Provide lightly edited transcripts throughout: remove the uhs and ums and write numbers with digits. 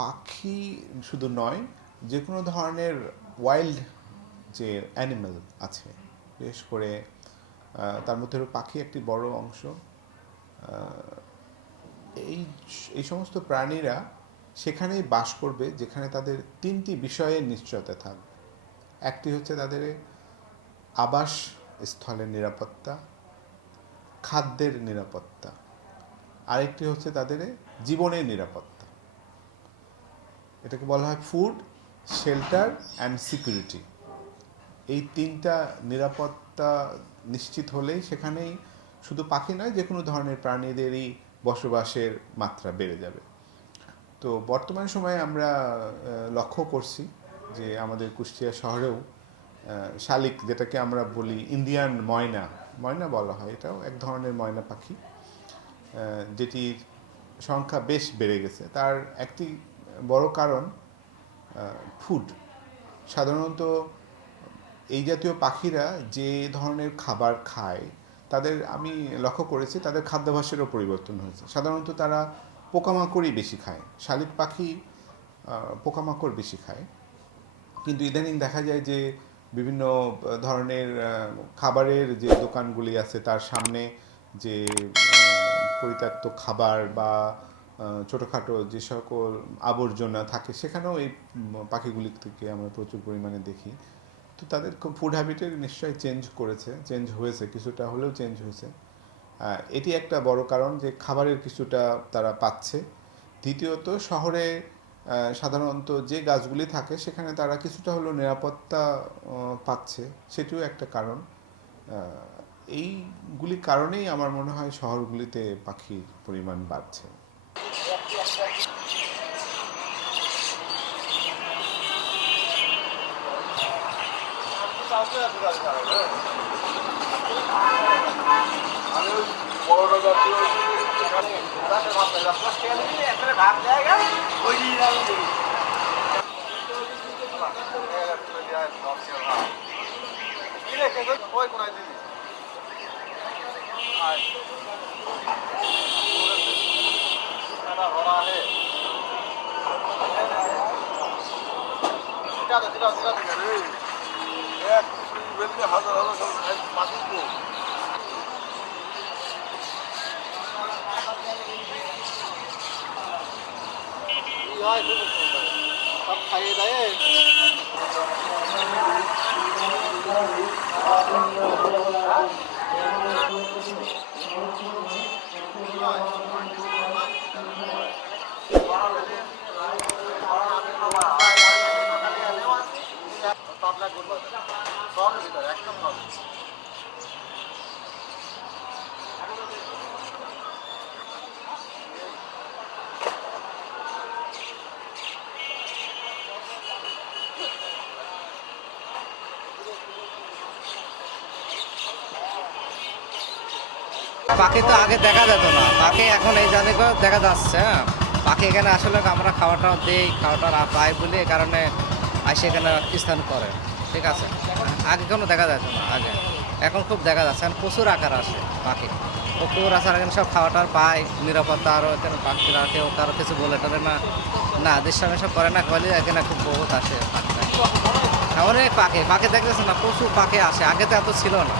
পাখি শুধু নয়, যে কোনো ধরনের ওয়াইল্ড যে অ্যানিমেল আছে, বিশেষ করে তার মধ্যে পাখি একটি বড় অংশ। এই এই সমস্ত প্রাণীরা সেখানেই বাস করবে যেখানে তাদের তিনটি বিষয়ের নিশ্চয়তা থাকবে। একটি হচ্ছে তাদের আবাস স্থলের নিরাপত্তা, খাদ্যের নিরাপত্তা, আরেকটি হচ্ছে তাদের জীবনের নিরাপত্তা। এটাকে বলা হয় ফুড, শেল্টার অ্যান্ড সিকিউরিটি। এই তিনটা নিরাপত্তা নিশ্চিত হলেই সেখানেই শুধু পাখি নয়, যে কোনো ধরনের প্রাণীদেরই বসবাসের মাত্রা বেড়ে যাবে। তো বর্তমান সময়ে আমরা লক্ষ্য করছি যে আমাদের কুষ্টিয়া শহরেও শালিক, যেটাকে আমরা বলি ইন্ডিয়ান ময়না, ময়না বলা হয়, এটাও এক ধরনের ময়না পাখি, যেটির সংখ্যা বেশ বেড়ে গেছে। তার একটি বড় কারণ ফুড। সাধারণত এই জাতীয় পাখিরা যে ধরনের খাবার খায়, তাদের আমি লক্ষ্য করেছি তাদের খাদ্যাভ্যাসেরও পরিবর্তন হয়েছে। সাধারণত তারা পোকামাকড়ই বেশি খায়। শালিক পাখি পোকামাকড় বেশি খায়, কিন্তু ইদানিং দেখা যায় যে বিভিন্ন ধরনের খাবারের যে দোকানগুলি আছে তার সামনে যে পরিত্যক্ত খাবার বা ছোটোখাটো যে সকল আবর্জনা থাকে, সেখানেও এই পাখিগুলি থেকে আমরা প্রচুর পরিমাণে দেখি। তো তাদের ফুড হ্যাবিটের নিশ্চয়ই চেঞ্জ হয়েছে, কিছুটা হলেও চেঞ্জ হয়েছে। এটি একটা বড় কারণ যে খাবারের কিছুটা তারা পাচ্ছে। দ্বিতীয়ত, শহরে সাধারণত যে গাছগুলি থাকে সেখানে তারা কিছুটা হলেও নিরাপত্তা পাচ্ছে, সেটিও একটা কারণ। এইগুলি কারণেই আমার মনে হয় শহরগুলিতে পাখির পরিমাণ বাড়ছে। সব খাইয়ে দেয়। একদম হবে। পাখি তো আগে দেখা যেত না, পাখি এখন এই জানি দেখা যাচ্ছে। হ্যাঁ, পাখি এখানে আসলে আমরা খাওয়াটাও দিই, খাওয়াটা পাই বলে এই কারণে আসে এখানে স্থান করে। ঠিক আছে, আগে কোনো দেখা যেত না আগে, এখন খুব দেখা যাচ্ছে। এখন প্রচুর আকার আসে পাখি, প্রচুর আসার এখানে সব খাওয়াটার পায়, নিরাপত্তা আরও এখানে পাখিরা কেউ কারো কিছু বলে টলে না, না দৃশ্যামে সব করে না, বলে এখানে খুব বহুত আসে পাখিরা। অনেক পাখি দেখতেছে না, প্রচুর পাখি আসে, আগে তো এত ছিল না।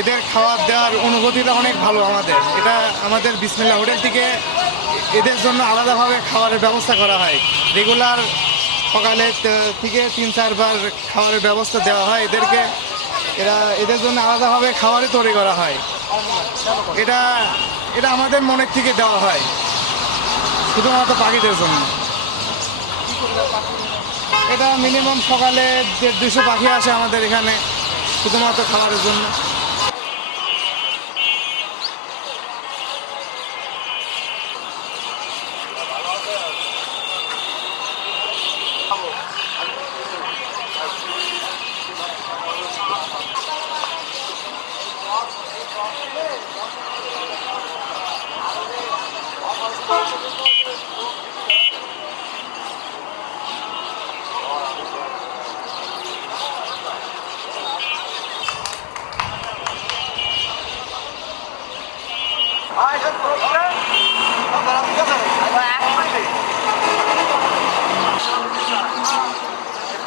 এদের খাবার দেওয়ার অনুভূতিটা অনেক ভালো আমাদের। এটা আমাদের বিসমিল্লাহ হোটেল থেকে এদের জন্য আলাদাভাবে খাবারের ব্যবস্থা করা হয়। রেগুলার সকালে থেকে 3-4 বার খাবারের ব্যবস্থা দেওয়া হয় এদেরকে। এদের জন্য আলাদাভাবে খাবারই তৈরি করা হয়। এটা এটা আমাদের মনের থেকে দেওয়া হয় শুধুমাত্র পাখিদের জন্য। এটা মিনিমাম সকালে 150-200 পাখি আসে আমাদের এখানে শুধুমাত্র খাবারের জন্য।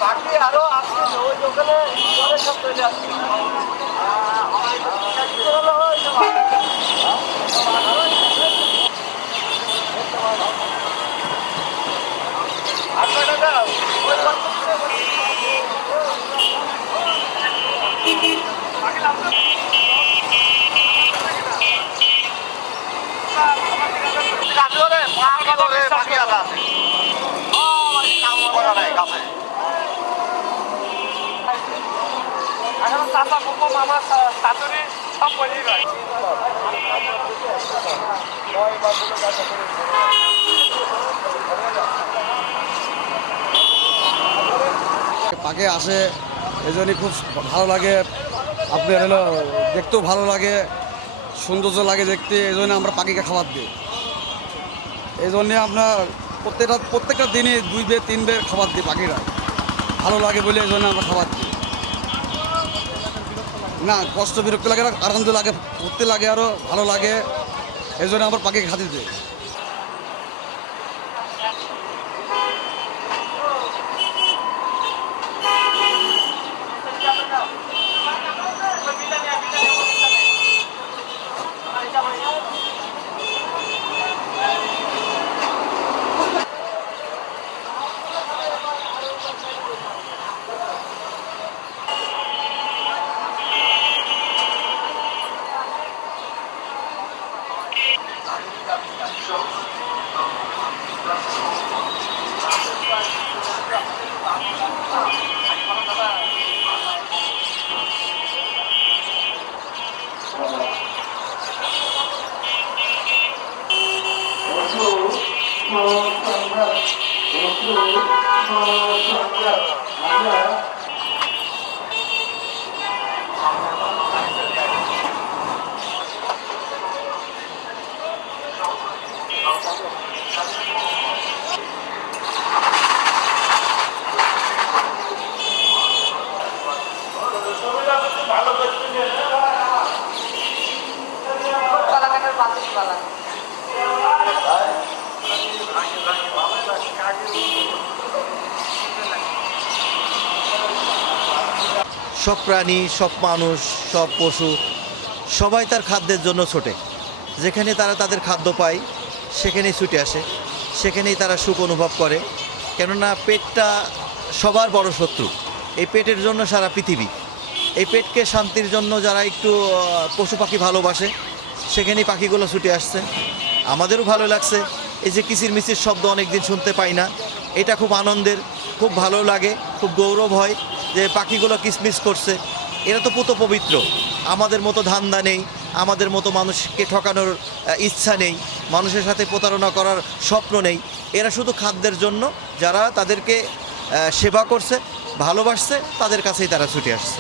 বাকি আরো আসছে ওই দোকানে সব চলে আসছে এখন চাষা কুকুর আমার শাশুড়ি সব বলি ভাই পাখি আসে এই জন্যই খুব ভালো লাগে। আপনার হলো দেখতেও ভালো লাগে, সৌন্দর্য লাগে দেখতে, এই জন্য আমরা পাখিকে খাবার দিই। এই জন্যে আপনার প্রত্যেকটা দিনে 2 বের 3 বের খাবার দিই পাখিরা। ভালো লাগে বলে এই জন্য আমরা খাবার দিই। না কষ্ট বিরক্ত লাগে না, আনন্দ লাগে, ঘুরতে লাগে, আরও ভালো লাগে, এই জন্য আমরা পাখিকে খাদ্য দিই। সব প্রাণী, সব মানুষ, সব পশু সবাই তার খাদ্যের জন্য ছোটে। যেখানে তারা তাদের খাদ্য পায় সেখানেই ছুটে আসে, সেখানেই তারা সুখ অনুভব করে। কেননা পেটটা সবার বড় শত্রু। এই পেটের জন্য সারা পৃথিবী। এই পেটকে শান্তির জন্য যারা একটু পশু পাখি ভালোবাসে সেখানেই পাখিগুলো ছুটে আসছে। আমাদেরও ভালো লাগছে। এই যে কিচির মিচির শব্দ অনেক দিন শুনতে পাই না, এটা খুব আনন্দের, খুব ভালো লাগে, খুব গৌরব হয় যে পাখিগুলো কিসমিস করছে। এরা তো পুত পবিত্র, আমাদের মতো ধান্দা নেই, আমাদের মতো মানুষকে ঠকানোর ইচ্ছা নেই, মানুষের সাথে প্রতারণা করার স্বপ্ন নেই। এরা শুধু খাদ্যের জন্য যারা তাদেরকে সেবা করছে, ভালোবাসছে, তাদের কাছেই তারা ছুটে আসছে।